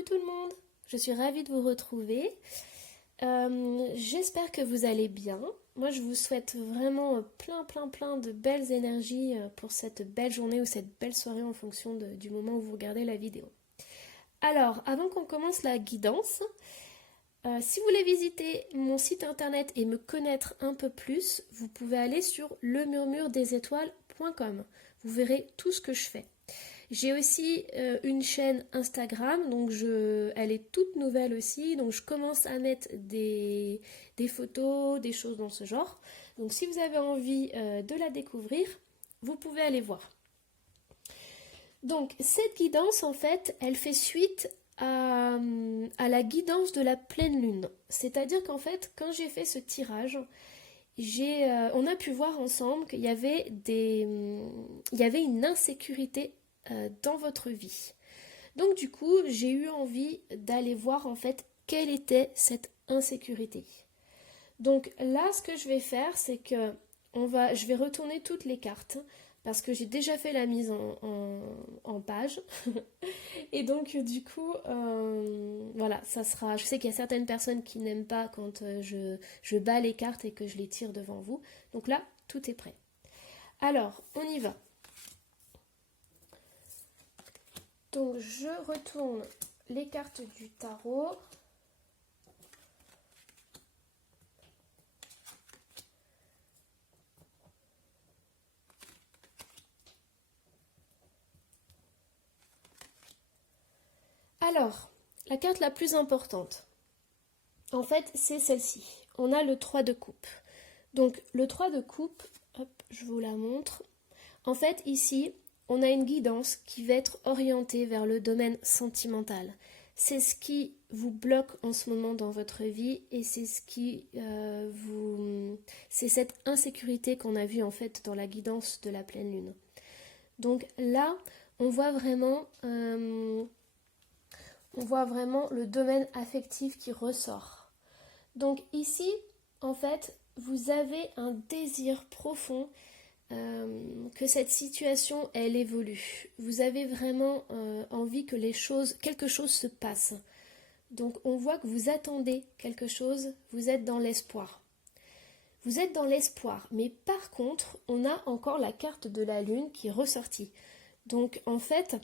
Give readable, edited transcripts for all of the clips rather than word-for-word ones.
Coucou tout le monde, je suis ravie de vous retrouver. J'espère que vous allez bien. Moi je vous souhaite vraiment plein de belles énergies pour cette belle journée ou cette belle soirée en fonction du moment où vous regardez la vidéo. Alors, avant qu'on commence la guidance, si vous voulez visiter mon site internet et me connaître un peu plus, vous pouvez aller sur lemurmuredesétoiles.com. Vous verrez tout ce que je fais. J'ai aussi une chaîne Instagram, donc elle est toute nouvelle aussi, donc je commence à mettre des photos, des choses dans ce genre. Donc si vous avez envie de la découvrir, vous pouvez aller voir. Donc cette guidance, en fait, elle fait suite à la guidance de la pleine lune. C'est-à-dire qu'en fait, quand j'ai fait ce tirage, on a pu voir ensemble qu'il y avait une insécurité dans votre vie. Donc du coup, j'ai eu envie d'aller voir en fait quelle était cette insécurité. Donc là, ce que je vais faire, c'est que je vais retourner toutes les cartes parce que j'ai déjà fait la mise en page. Et donc du coup, voilà, ça sera. Je sais qu'il y a certaines personnes qui n'aiment pas quand je bats les cartes et que je les tire devant vous. Donc là, tout est prêt. Alors, on y va. Donc je retourne les cartes du tarot. Alors, la carte la plus importante, en fait, c'est celle-ci. On a le 3 de coupe. Donc le 3 de coupe, hop, je vous la montre. En fait, ici, on a une guidance qui va être orientée vers le domaine sentimental. C'est ce qui vous bloque en ce moment dans votre vie et c'est ce qui c'est cette insécurité qu'on a vue en fait dans la guidance de la pleine lune. Donc là, on voit vraiment le domaine affectif qui ressort. Donc ici, en fait, vous avez un désir profond que cette situation, elle évolue. Vous avez vraiment envie que quelque chose se passe. Donc on voit que vous attendez quelque chose, vous êtes dans l'espoir. Vous êtes dans l'espoir, mais par contre, on a encore la carte de la lune qui est ressortie. Donc en fait,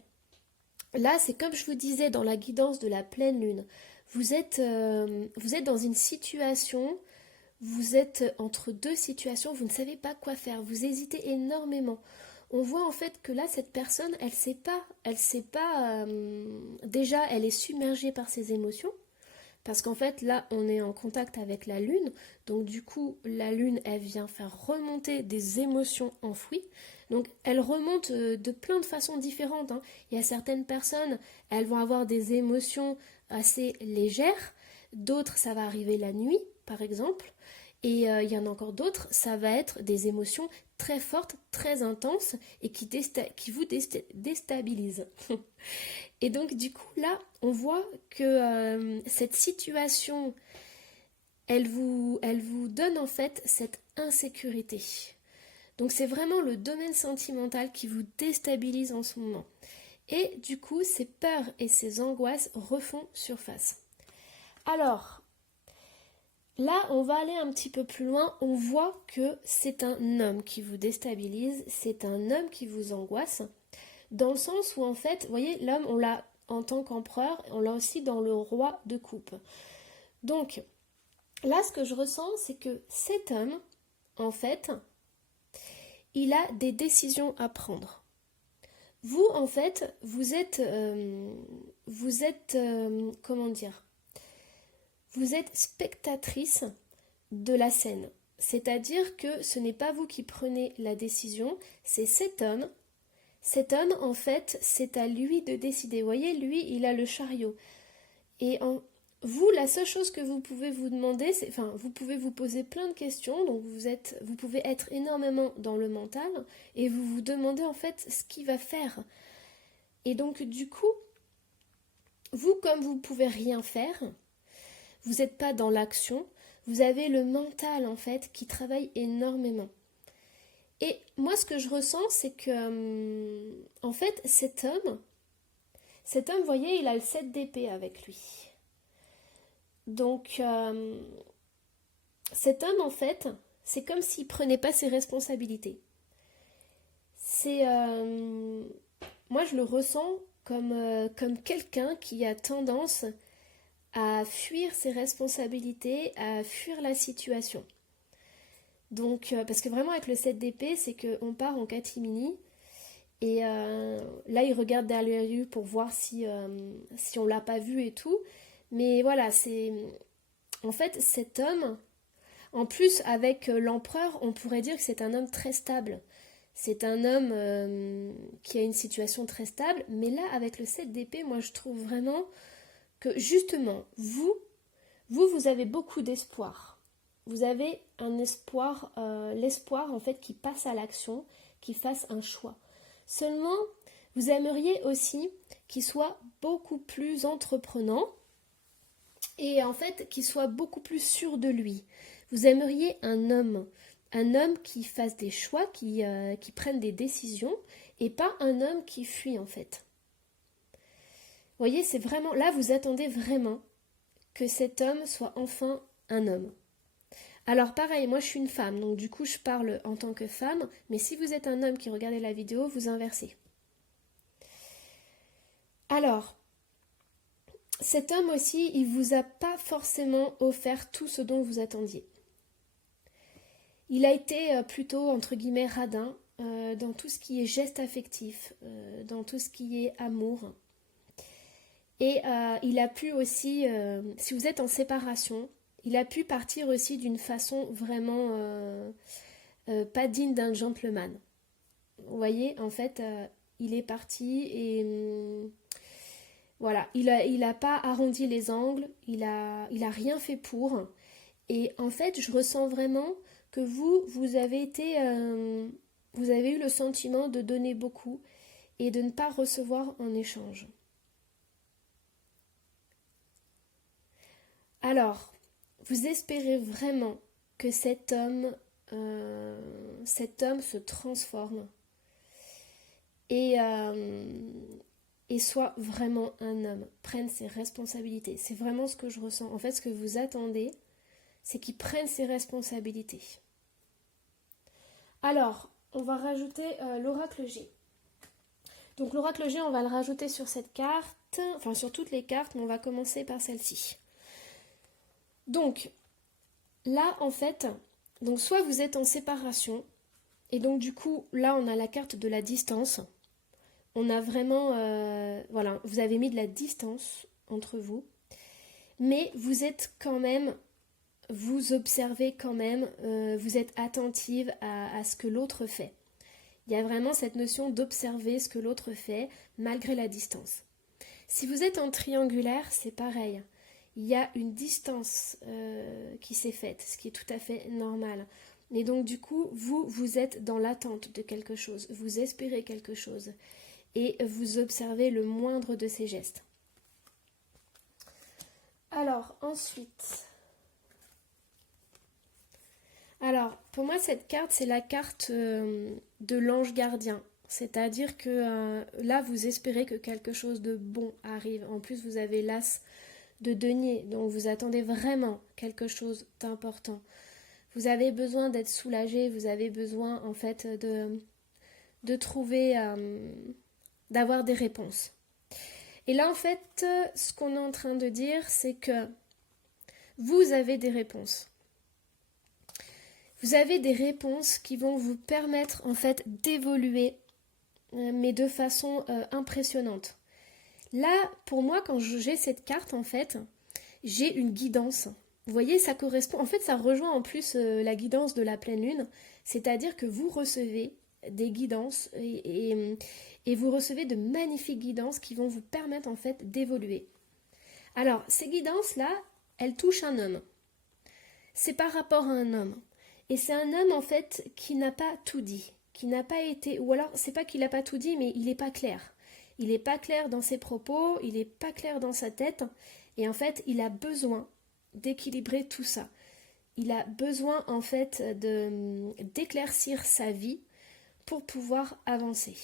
là, c'est comme je vous disais dans la guidance de la pleine lune. Vous êtes dans une situation. Vous êtes entre deux situations, vous ne savez pas quoi faire, vous hésitez énormément. On voit en fait que là, cette personne, elle sait pas, déjà, elle est submergée par ses émotions, parce qu'en fait, là, on est en contact avec la lune, donc du coup, la lune, elle vient faire remonter des émotions enfouies, donc elle remonte de plein de façons différentes, hein. Il y a certaines personnes, elles vont avoir des émotions assez légères, d'autres, ça va arriver la nuit, par exemple. Et il y en a encore d'autres, ça va être des émotions très fortes, très intenses et qui vous déstabilisent. Et donc du coup là, on voit que cette situation, elle vous donne en fait cette insécurité. Donc c'est vraiment le domaine sentimental qui vous déstabilise en ce moment. Et du coup, ces peurs et ces angoisses refont surface. Alors, là, on va aller un petit peu plus loin. On voit que c'est un homme qui vous déstabilise, c'est un homme qui vous angoisse, dans le sens où en fait, vous voyez, l'homme, on l'a en tant qu'empereur, on l'a aussi dans le roi de coupe. Donc, là, ce que je ressens, c'est que cet homme, en fait, il a des décisions à prendre. Vous, en fait, vous êtes comment dire, vous êtes spectatrice de la scène. C'est-à-dire que ce n'est pas vous qui prenez la décision, c'est cet homme. Cet homme, en fait, c'est à lui de décider. Vous voyez, lui, il a le chariot. Et vous, la seule chose que vous pouvez vous demander, vous pouvez vous poser plein de questions. Donc, vous pouvez être énormément dans le mental et vous vous demandez, en fait, ce qu'il va faire. Et donc, du coup, vous, comme vous ne pouvez rien faire, vous n'êtes pas dans l'action, vous avez le mental en fait qui travaille énormément. Et moi ce que je ressens c'est que en fait cet homme, Cet homme, vous voyez, il a le 7 d'épée avec lui. Donc, cet homme, en fait, c'est comme s'il prenait pas ses responsabilités. Moi, je le ressens comme quelqu'un qui a tendance à fuir ses responsabilités, à fuir la situation. Donc, parce que vraiment avec le 7 d'épée, c'est qu'on part en catimini, et là il regarde derrière lui pour voir si on l'a pas vu et tout. Mais voilà, en fait cet homme, en plus avec l'empereur, on pourrait dire que c'est un homme très stable. C'est un homme qui a une situation très stable, mais là avec le 7 d'épée, moi je trouve vraiment que justement, vous avez beaucoup d'espoir. Vous avez un espoir, l'espoir en fait qui passe à l'action, qui fasse un choix. Seulement, vous aimeriez aussi qu'il soit beaucoup plus entreprenant et en fait qu'il soit beaucoup plus sûr de lui. Vous aimeriez un homme qui fasse des choix, qui prenne des décisions, et pas un homme qui fuit en fait. Vous voyez, c'est vraiment, là vous attendez vraiment que cet homme soit enfin un homme. Alors pareil, moi je suis une femme, donc du coup je parle en tant que femme, mais si vous êtes un homme qui regardez la vidéo, vous inversez. Alors, cet homme aussi, il vous a pas forcément offert tout ce dont vous attendiez. Il a été plutôt, entre guillemets, radin dans tout ce qui est geste affectif, dans tout ce qui est amour. Et il a pu aussi, si vous êtes en séparation, il a pu partir aussi d'une façon vraiment pas digne d'un gentleman. Vous voyez, en fait, il est parti et voilà, il a pas arrondi les angles, il a rien fait pour. Et en fait, je ressens vraiment que vous avez été, vous avez eu le sentiment de donner beaucoup et de ne pas recevoir en échange. Alors, vous espérez vraiment que cet homme se transforme et soit vraiment un homme, prenne ses responsabilités. C'est vraiment ce que je ressens. En fait, ce que vous attendez, c'est qu'il prenne ses responsabilités. Alors, on va rajouter l'oracle G. Donc l'oracle G, on va le rajouter sur cette carte, enfin sur toutes les cartes, mais on va commencer par celle-ci. Donc, là, en fait, donc soit vous êtes en séparation, et donc du coup, là, on a la carte de la distance. On a vraiment, voilà, vous avez mis de la distance entre vous, mais vous êtes quand même, vous observez quand même, vous êtes attentive à ce que l'autre fait. Il y a vraiment cette notion d'observer ce que l'autre fait, malgré la distance. Si vous êtes en triangulaire, c'est pareil. Il y a une distance qui s'est faite, ce qui est tout à fait normal. Et donc du coup, vous êtes dans l'attente de quelque chose, vous espérez quelque chose et vous observez le moindre de ces gestes. Alors ensuite, pour moi cette carte c'est la carte de l'ange gardien. C'est-à-dire que là vous espérez que quelque chose de bon arrive. En plus vous avez l'as de denier, donc vous attendez vraiment quelque chose d'important. Vous avez besoin d'être soulagé, vous avez besoin en fait de trouver, d'avoir des réponses. Et là en fait, ce qu'on est en train de dire, c'est que vous avez des réponses. Vous avez des réponses qui vont vous permettre en fait d'évoluer, mais de façon impressionnante. Là, pour moi, quand j'ai cette carte, en fait, j'ai une guidance. Vous voyez, ça correspond, en fait, ça rejoint en plus la guidance de la pleine lune, c'est-à-dire que vous recevez des guidances et vous recevez de magnifiques guidances qui vont vous permettre en fait d'évoluer. Alors, ces guidances-là, elles touchent un homme. C'est par rapport à un homme. Et c'est un homme en fait qui n'a pas tout dit, qui n'a pas été, ou alors c'est pas qu'il n'a pas tout dit, mais il n'est pas clair. Il n'est pas clair dans ses propos, il n'est pas clair dans sa tête, et en fait il a besoin d'équilibrer tout ça. Il a besoin en fait d'éclaircir sa vie pour pouvoir avancer.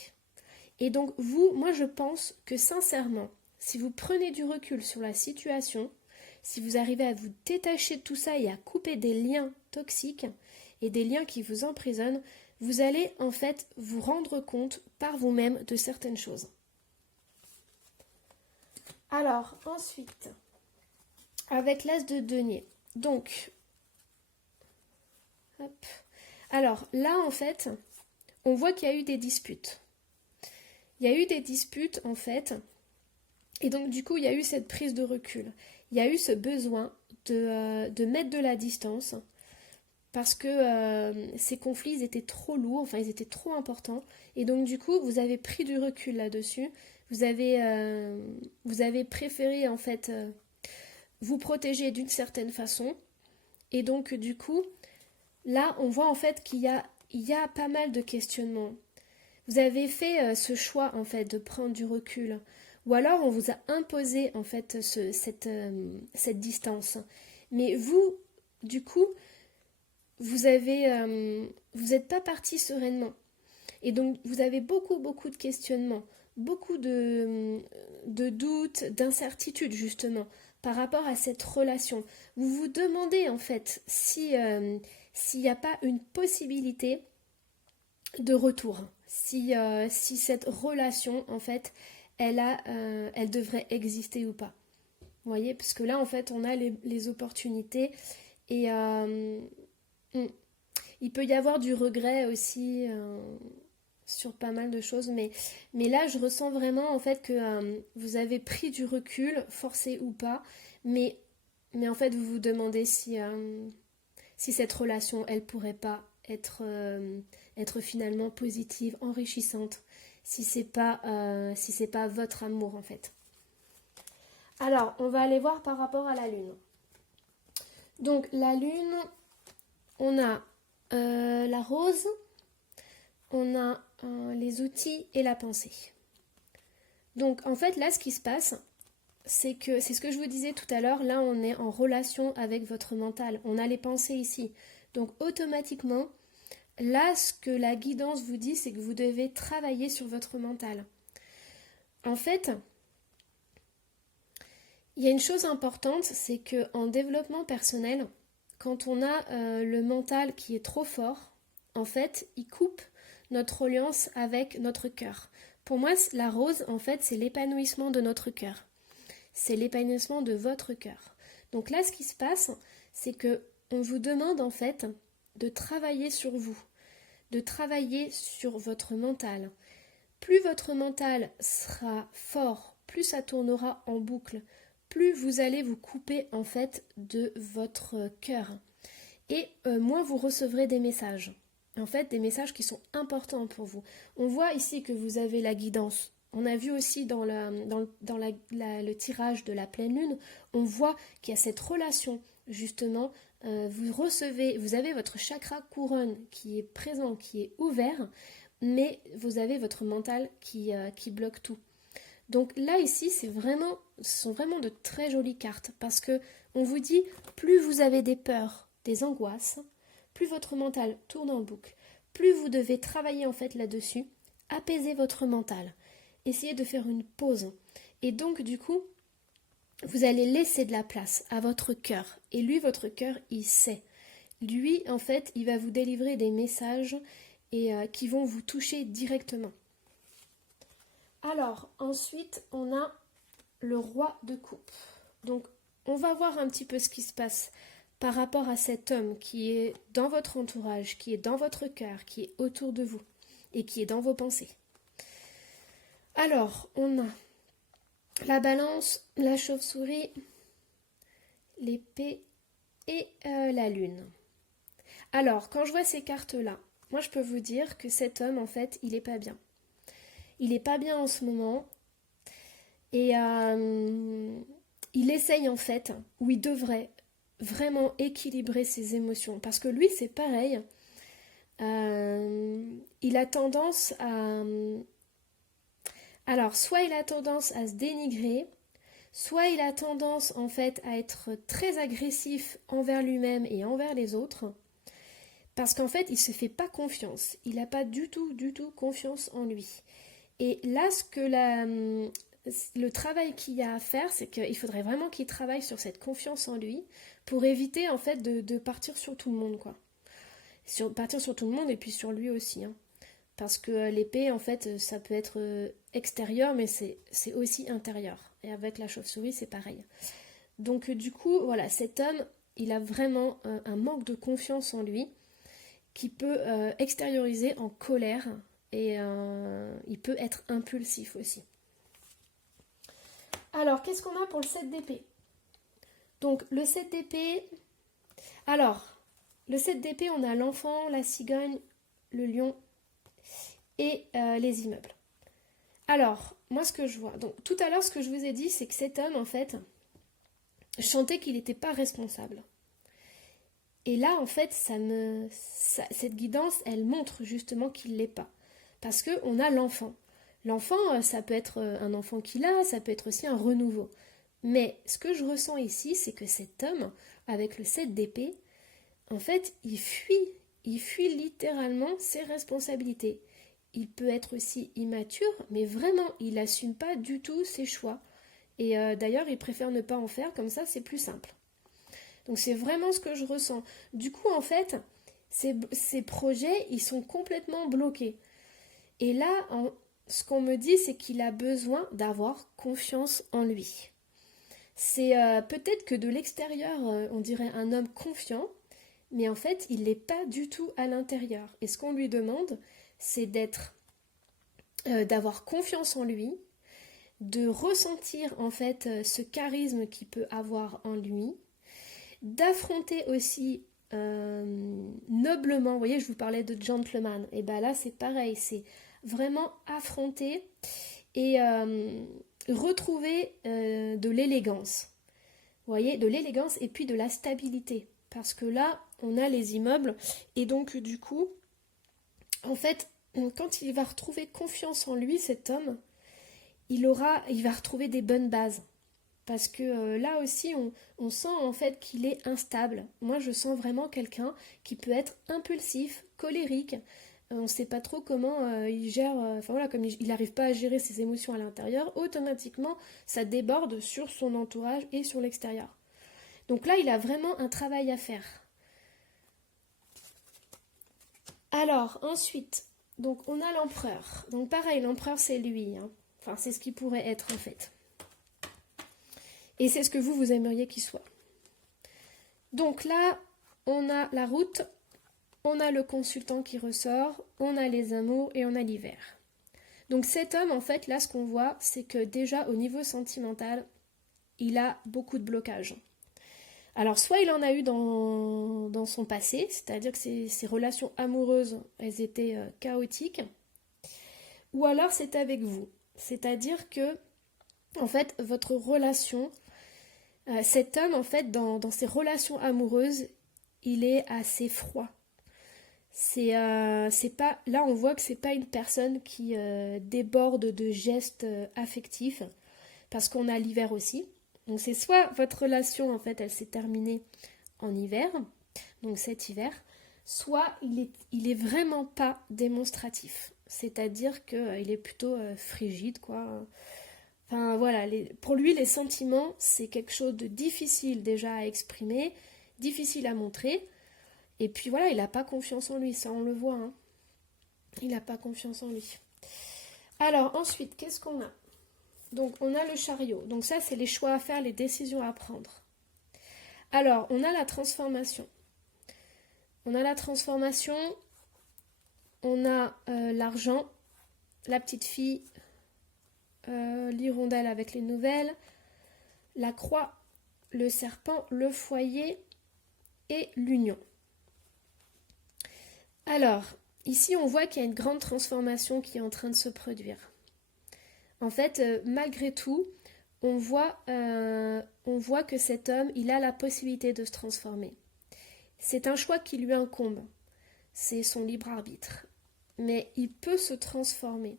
Et donc vous, moi je pense que sincèrement, si vous prenez du recul sur la situation, si vous arrivez à vous détacher de tout ça et à couper des liens toxiques et des liens qui vous emprisonnent, vous allez en fait vous rendre compte par vous-même de certaines choses. Alors ensuite, avec l'as de denier. Donc, hop. Alors là en fait, on voit qu'il y a eu des disputes. Il y a eu des disputes en fait, et donc du coup il y a eu cette prise de recul. Il y a eu ce besoin de mettre de la distance parce que ces conflits ils étaient trop lourds, enfin ils étaient trop importants, et donc du coup vous avez pris du recul là-dessus. Vous avez préféré en fait vous protéger d'une certaine façon, et donc du coup là on voit en fait qu'il y a pas mal de questionnements. Vous avez fait ce choix en fait de prendre du recul, ou alors on vous a imposé en fait cette distance. Mais vous, du coup, vous n'êtes pas parti sereinement. Et donc vous avez beaucoup de questionnements, beaucoup de doutes, d'incertitudes justement par rapport à cette relation. Vous vous demandez en fait s'il n'y a pas une possibilité de retour, si cette relation en fait elle devrait exister ou pas. Vous voyez, parce que là en fait on a les opportunités, et il peut y avoir du regret aussi sur pas mal de choses, mais là je ressens vraiment en fait que vous avez pris du recul, forcé ou pas, mais en fait vous vous demandez si cette relation elle pourrait pas être finalement positive, enrichissante, si c'est pas votre amour en fait. Alors on va aller voir par rapport à la lune. Donc la lune, on a la rose, on a les outils et la pensée. Donc en fait là ce qui se passe, c'est ce que je vous disais tout à l'heure, là on est en relation avec votre mental, on a les pensées ici. Donc automatiquement, là ce que la guidance vous dit, c'est que vous devez travailler sur votre mental. En fait, il y a une chose importante, c'est qu'en développement personnel, quand on a le mental qui est trop fort, en fait, il coupe notre alliance avec notre cœur. Pour moi, la rose, en fait, c'est l'épanouissement de notre cœur. C'est l'épanouissement de votre cœur. Donc là, ce qui se passe, c'est que on vous demande en fait de travailler sur vous, de travailler sur votre mental. Plus votre mental sera fort, plus ça tournera en boucle, plus vous allez vous couper en fait de votre cœur. Et moins vous recevrez des messages. En fait, des messages qui sont importants pour vous. On voit ici que vous avez la guidance. On a vu aussi dans le tirage de la pleine lune, on voit qu'il y a cette relation, justement, vous avez votre chakra couronne qui est présent, qui est ouvert, mais vous avez votre mental qui bloque tout. Donc là, ici, ce sont vraiment de très jolies cartes, parce que on vous dit, plus vous avez des peurs, des angoisses, plus votre mental tourne en boucle, plus vous devez travailler en fait là-dessus, apaiser votre mental. Essayez de faire une pause. Et donc, du coup, vous allez laisser de la place à votre cœur. Et lui, votre cœur, il sait. Lui, en fait, il va vous délivrer des messages qui vont vous toucher directement. Alors, ensuite, on a le roi de coupe. Donc, on va voir un petit peu ce qui se passe par rapport à cet homme qui est dans votre entourage, qui est dans votre cœur, qui est autour de vous et qui est dans vos pensées. Alors, on a la balance, la chauve-souris, l'épée et la lune. Alors, quand je vois ces cartes-là, moi je peux vous dire que cet homme, en fait, il n'est pas bien. Il n'est pas bien en ce moment. Et il essaye, en fait, ou il devrait vraiment équilibrer ses émotions. Parce que lui, c'est pareil. Il a tendance à... Alors, soit il a tendance à se dénigrer, soit il a tendance en fait à être très agressif envers lui-même et envers les autres, parce qu'en fait il ne se fait pas confiance, il n'a pas du tout confiance en lui. Et là, le travail qu'il y a à faire, c'est qu'il faudrait vraiment qu'il travaille sur cette confiance en lui pour éviter en fait de partir sur tout le monde, quoi. Partir sur tout le monde et puis sur lui aussi, hein. Parce que l'épée, en fait, ça peut être extérieur, mais c'est aussi intérieur. Et avec la chauve-souris, c'est pareil. Donc du coup, voilà, cet homme, il a vraiment un manque de confiance en lui qui peut extérioriser en colère et il peut être impulsif aussi. Alors, qu'est-ce qu'on a pour le 7 d'épée? Donc, le 7 d'épée... Alors, le 7 d'épée, on a l'enfant, la cigogne, le lion et les immeubles. Alors, moi, ce que je vois... Donc, tout à l'heure, ce que je vous ai dit, c'est que cet homme, en fait, je sentais qu'il n'était pas responsable. Et là, en fait, cette guidance, elle montre justement qu'il ne l'est pas. Parce qu'on a l'enfant. L'enfant, ça peut être un enfant qu'il a, ça peut être aussi un renouveau. Mais ce que je ressens ici, c'est que cet homme, avec le 7 d'épée, en fait, il fuit littéralement ses responsabilités. Il peut être aussi immature, mais vraiment, il n'assume pas du tout ses choix. Et d'ailleurs, il préfère ne pas en faire, comme ça, c'est plus simple. Donc c'est vraiment ce que je ressens. Du coup, en fait, ces projets, ils sont complètement bloqués. Et là, ce qu'on me dit, c'est qu'il a besoin d'avoir confiance en lui. C'est peut-être que de l'extérieur, on dirait un homme confiant, mais en fait, il n'est pas du tout à l'intérieur. Et ce qu'on lui demande, c'est d'avoir confiance en lui, de ressentir en fait ce charisme qu'il peut avoir en lui, d'affronter aussi noblement. Vous voyez, je vous parlais de gentleman. Et bien là, c'est pareil, c'est vraiment affronter et retrouver de l'élégance. Vous voyez, de l'élégance et puis de la stabilité. Parce que là, on a les immeubles et donc du coup, en fait, quand il va retrouver confiance en lui, cet homme, il va retrouver des bonnes bases. Parce que là aussi, on sent en fait qu'il est instable. Moi, je sens vraiment quelqu'un qui peut être impulsif, colérique. On ne sait pas trop comment il gère. Enfin voilà, comme il n'arrive pas à gérer ses émotions à l'intérieur, automatiquement, ça déborde sur son entourage et sur l'extérieur. Donc là, il a vraiment un travail à faire. Alors, ensuite, donc on a l'empereur. Donc pareil, l'empereur, c'est lui, hein. Enfin, c'est ce qu'il pourrait être en fait. Et c'est ce que vous aimeriez qu'il soit. Donc là, on a la route, on a le consultant qui ressort, on a les amours et on a l'hiver. Donc cet homme, en fait, là, ce qu'on voit, c'est que déjà, au niveau sentimental, il a beaucoup de blocages. Alors, soit il en a eu dans son passé, c'est-à-dire que ses relations amoureuses, elles étaient chaotiques, ou alors c'est avec vous. C'est-à-dire que, en fait, votre relation... cet homme, en fait, dans ses relations amoureuses, il est assez froid. C'est pas, là, on voit que c'est pas une personne qui déborde de gestes affectifs, parce qu'on a l'hiver aussi. Donc c'est soit votre relation, en fait, elle s'est terminée en hiver, donc cet hiver, soit il est vraiment pas démonstratif. C'est-à-dire qu'il est plutôt frigide, quoi. Enfin voilà, pour lui les sentiments c'est quelque chose de difficile déjà à exprimer, difficile à montrer, et puis voilà, il n'a pas confiance en lui, ça on le voit, hein. Il n'a pas confiance en lui. Alors ensuite, qu'est-ce qu'on a? Donc on a le chariot, donc ça c'est les choix à faire, les décisions à prendre. Alors on a la transformation. On a la transformation, on a l'argent, la petite fille, l'hirondelle avec les nouvelles, la croix, le serpent, le foyer et l'union. Alors, ici on voit qu'il y a une grande transformation qui est en train de se produire. En fait, malgré tout, on voit que cet homme, il a la possibilité de se transformer. C'est un choix qui lui incombe. C'est son libre arbitre. Mais il peut se transformer.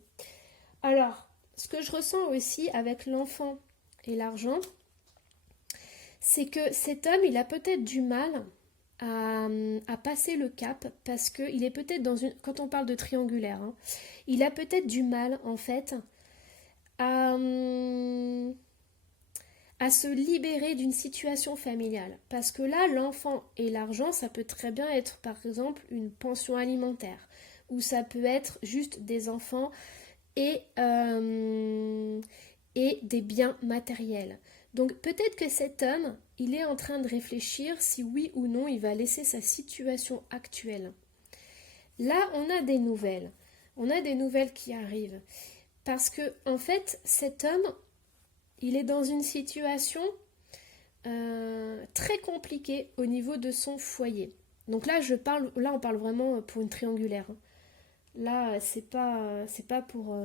Alors, ce que je ressens aussi avec l'enfant et l'argent, c'est que cet homme, il a peut-être du mal à passer le cap parce qu'il est peut-être dans une... Quand on parle de triangulaire, hein, il a peut-être du mal en fait à, à se libérer d'une situation familiale. Parce que là, l'enfant et l'argent, ça peut très bien être par exemple une pension alimentaire ou ça peut être juste des enfants et, et des biens matériels. Donc peut-être que cet homme, il est en train de réfléchir si oui ou non il va laisser sa situation actuelle. Là, on a des nouvelles. On a des nouvelles qui arrivent. Parce que, en fait, cet homme, il est dans une situation très compliquée au niveau de son foyer. Donc là, on parle vraiment pour une triangulaire. Là, c'est pas pour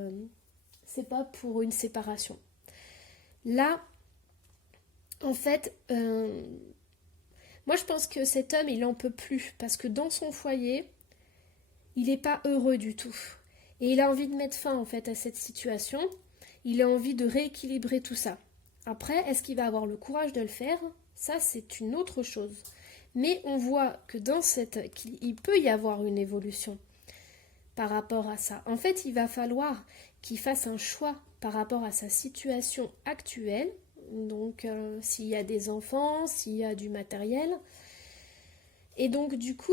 une séparation. Là, en fait, moi je pense que cet homme, il en peut plus parce que dans son foyer, il n'est pas heureux du tout. Et il a envie de mettre fin en fait à cette situation. Il a envie de rééquilibrer tout ça. Après, est-ce qu'il va avoir le courage de le faire? Ça, c'est une autre chose. Mais on voit que qu'il peut y avoir une évolution par rapport à ça. En fait, il va falloir qu'il fasse un choix par rapport à sa situation actuelle. Donc, s'il y a des enfants, s'il y a du matériel. Et donc, du coup,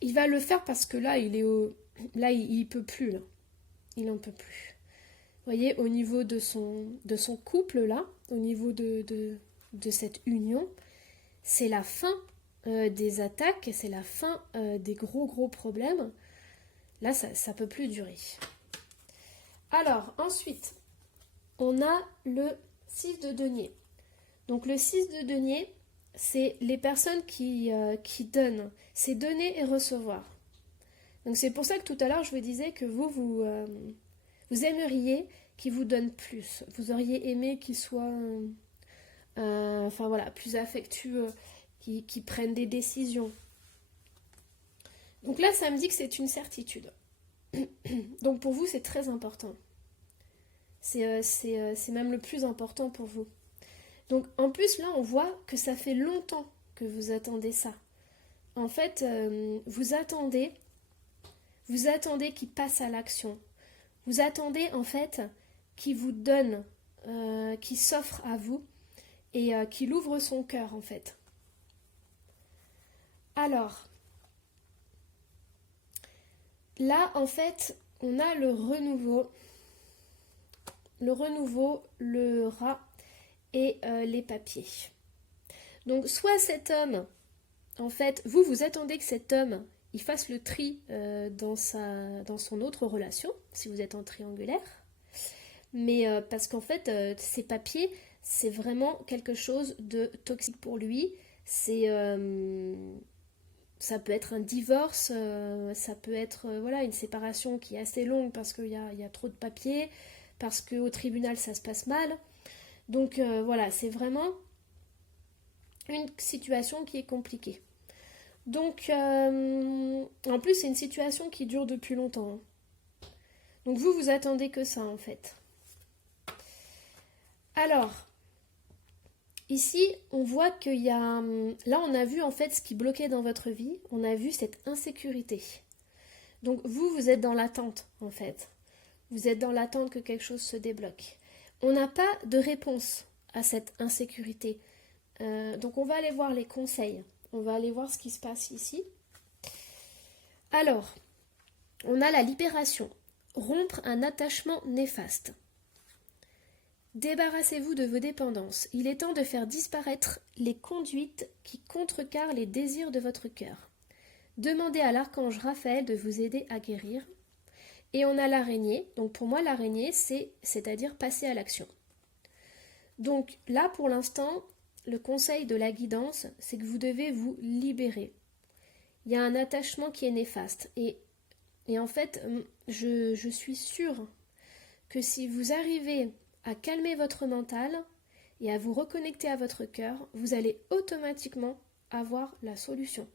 il va le faire parce que là, il peut plus. Là. Il n'en peut plus. Vous voyez, au niveau de son couple, là, au niveau de cette union, c'est la fin des attaques, c'est la fin des gros problèmes. Là, ça ne peut plus durer. Alors, ensuite, on a le 6 de denier. Donc, le 6 de denier, c'est les personnes qui donnent. C'est donner et recevoir. Donc, c'est pour ça que tout à l'heure, je vous disais que vous aimeriez qu'il vous donne plus. Vous auriez aimé qu'il soit plus affectueux, qu'il prenne des décisions. Donc là, ça me dit que c'est une certitude. Donc pour vous, c'est très important. C'est même le plus important pour vous. Donc en plus, là, on voit que ça fait longtemps que vous attendez ça. En fait, vous attendez qu'il passe à l'action. Vous attendez en fait qu'il vous donne, qu'il s'offre à vous et qu'il ouvre son cœur en fait. Alors, là en fait, on a le renouveau, le rat et les papiers. Donc soit cet homme, en fait, vous attendez que cet homme il fasse le tri dans son autre relation, si vous êtes en triangulaire. Mais parce qu'en fait, ces papiers, c'est vraiment quelque chose de toxique pour lui. Ça peut être un divorce, ça peut être une séparation qui est assez longue parce qu'il y a trop de papiers, parce qu'au tribunal ça se passe mal. Donc c'est vraiment une situation qui est compliquée. Donc, en plus, c'est une situation qui dure depuis longtemps. Hein. Donc, vous attendez que ça, en fait. Alors, ici, on voit qu'il y a... Là, on a vu, en fait, ce qui bloquait dans votre vie. On a vu cette insécurité. Donc, vous êtes dans l'attente, en fait. Vous êtes dans l'attente que quelque chose se débloque. On n'a pas de réponse à cette insécurité. Donc, on va aller voir les conseils. On va aller voir ce qui se passe ici. Alors, on a la libération. Rompre un attachement néfaste. Débarrassez-vous de vos dépendances. Il est temps de faire disparaître les conduites qui contrecarrent les désirs de votre cœur. Demandez à l'archange Raphaël de vous aider à guérir. Et on a l'araignée. Donc pour moi, l'araignée, c'est-à-dire passer à l'action. Donc là, pour l'instant, le conseil de la guidance, c'est que vous devez vous libérer. Il y a un attachement qui est néfaste. Et en fait, je suis sûre que si vous arrivez à calmer votre mental et à vous reconnecter à votre cœur, vous allez automatiquement avoir la solution.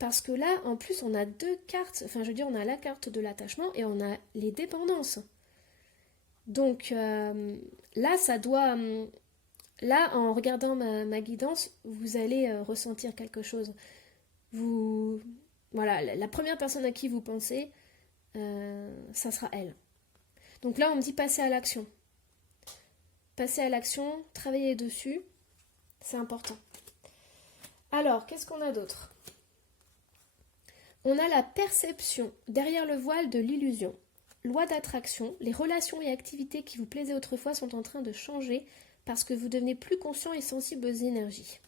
Parce que là, en plus, on a deux cartes. On a la carte de l'attachement et on a les dépendances. Donc là, ça doit... là, en regardant ma guidance, vous allez ressentir quelque chose. Voilà, la première personne à qui vous pensez, ça sera elle. Donc là, on me dit passer à l'action. Passer à l'action, travailler dessus, c'est important. Alors, qu'est-ce qu'on a d'autre? On a la perception derrière le voile de l'illusion. Loi d'attraction, les relations et activités qui vous plaisaient autrefois sont en train de changer parce que vous devenez plus conscient et sensible aux énergies.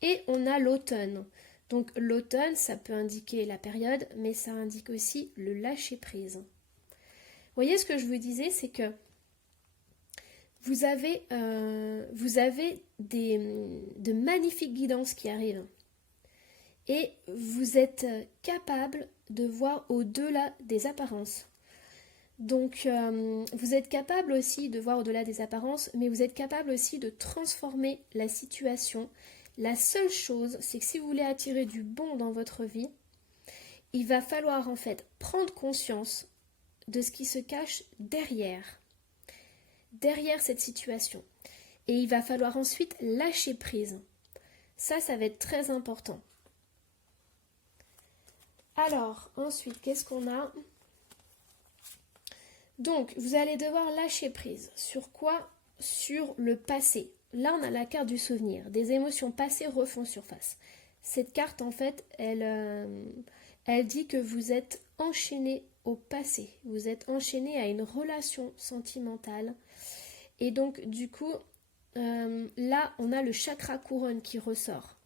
Et on a l'automne. Donc l'automne, ça peut indiquer la période, mais ça indique aussi le lâcher-prise. Vous voyez, ce que je vous disais, c'est que vous avez de magnifiques guidances qui arrivent. Et vous êtes capable de voir au-delà des apparences. Donc, vous êtes capable aussi de voir au-delà des apparences, mais vous êtes capable aussi de transformer la situation. La seule chose, c'est que si vous voulez attirer du bon dans votre vie, il va falloir en fait prendre conscience de ce qui se cache derrière cette situation. Et il va falloir ensuite lâcher prise. Ça va être très important. Alors, ensuite, qu'est-ce qu'on a? Donc, vous allez devoir lâcher prise. Sur quoi? Sur le passé. Là, on a la carte du souvenir. Des émotions passées refont surface. Cette carte, en fait, elle dit que vous êtes enchaîné au passé. Vous êtes enchaîné à une relation sentimentale. Et donc, du coup, là, on a le chakra couronne qui ressort.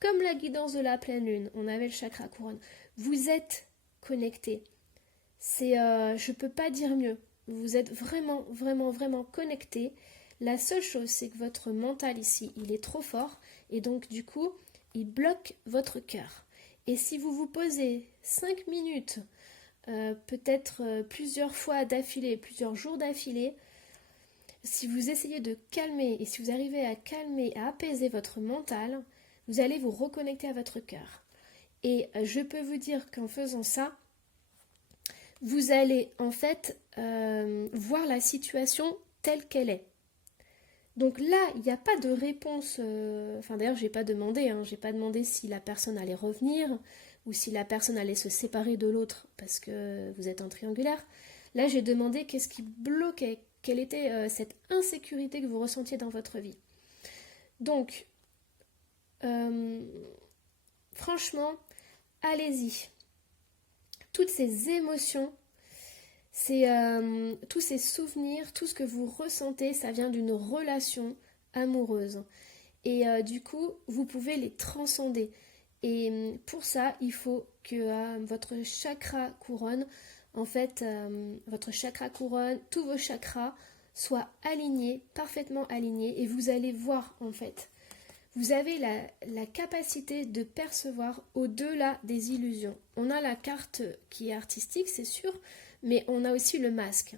Comme la guidance de la pleine lune, on avait le chakra couronne. Vous êtes connecté. Je peux pas dire mieux. Vous êtes vraiment, vraiment, vraiment connecté. La seule chose, c'est que votre mental ici, il est trop fort. Et donc, du coup, il bloque votre cœur. Et si vous vous posez 5 minutes, peut-être plusieurs fois d'affilée, plusieurs jours d'affilée, si vous essayez de calmer et si vous arrivez à calmer, à apaiser votre mental, vous allez vous reconnecter à votre cœur. Et je peux vous dire qu'en faisant ça, vous allez en fait voir la situation telle qu'elle est. Donc là, il n'y a pas de réponse. D'ailleurs, j'ai pas demandé. J'ai pas demandé si la personne allait revenir ou si la personne allait se séparer de l'autre parce que vous êtes en triangulaire. Là, j'ai demandé qu'est-ce qui bloquait, quelle était cette insécurité que vous ressentiez dans votre vie. Donc, franchement, allez-y. Toutes ces émotions, tous ces souvenirs, tout ce que vous ressentez, ça vient d'une relation amoureuse. Et du coup, vous pouvez les transcender. Et pour ça, il faut que votre chakra couronne, en fait, votre chakra couronne, tous vos chakras soient alignés, parfaitement alignés. Et vous allez voir, en fait, vous avez la capacité de percevoir au-delà des illusions. On a la carte qui est artistique, c'est sûr, mais on a aussi le masque.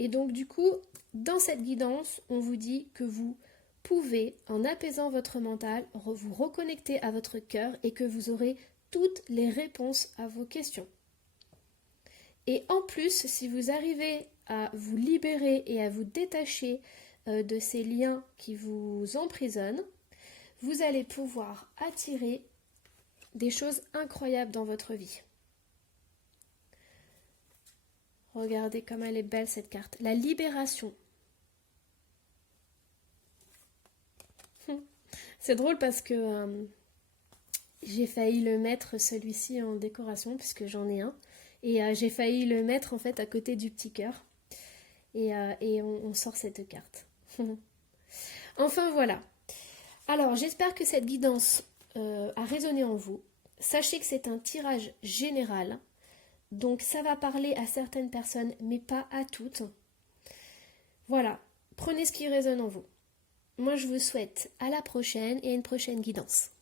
Et donc du coup, dans cette guidance, on vous dit que vous pouvez, en apaisant votre mental, vous reconnecter à votre cœur et que vous aurez toutes les réponses à vos questions. Et en plus, si vous arrivez à vous libérer et à vous détacher de ces liens qui vous emprisonnent, vous allez pouvoir attirer des choses incroyables dans votre vie. Regardez comme elle est belle cette carte. La libération. C'est drôle parce que j'ai failli le mettre celui-ci en décoration puisque j'en ai un. Et j'ai failli le mettre en fait à côté du petit cœur. Et on sort cette carte. Enfin voilà. Alors, j'espère que cette guidance a résonné en vous. Sachez que c'est un tirage général. Donc, ça va parler à certaines personnes, mais pas à toutes. Voilà. Prenez ce qui résonne en vous. Moi, je vous souhaite à la prochaine et à une prochaine guidance.